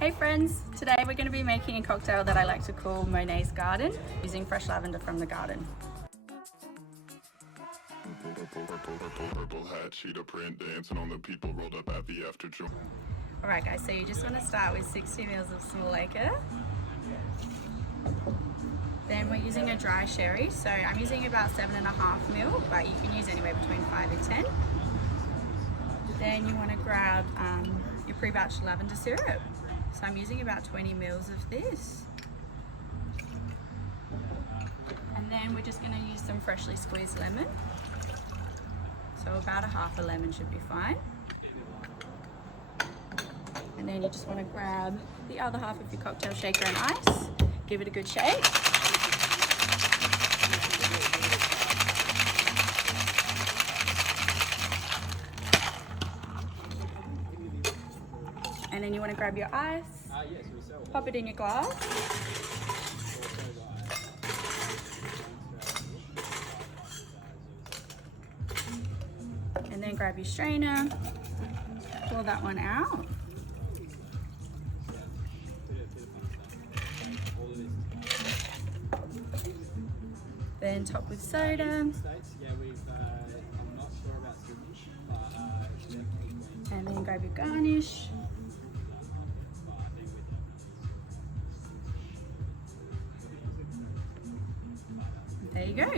Hey friends, today we're going to be making a cocktail that I like to call Monet's Garden, using fresh lavender from the garden. Purple hat, cheetah print, dancing on the people rolled up at the after joint. Alright guys, so you just want to start with 60 ml of small liquor. Then we're using a dry sherry, so I'm using about 7.5 ml, but you can use anywhere between 5 and 10. Then you want to grab your pre-batch lavender syrup. So I'm using about 20 ml of this. And then we're just going to use some freshly squeezed lemon. So about half a lemon should be fine. And then you just want to grab the other half of your cocktail shaker and ice. Give it a good shake. And then you want to grab your ice, pop it in your glass. And then grab your strainer, pour that one out. Then top with soda. And then grab your garnish. There you go.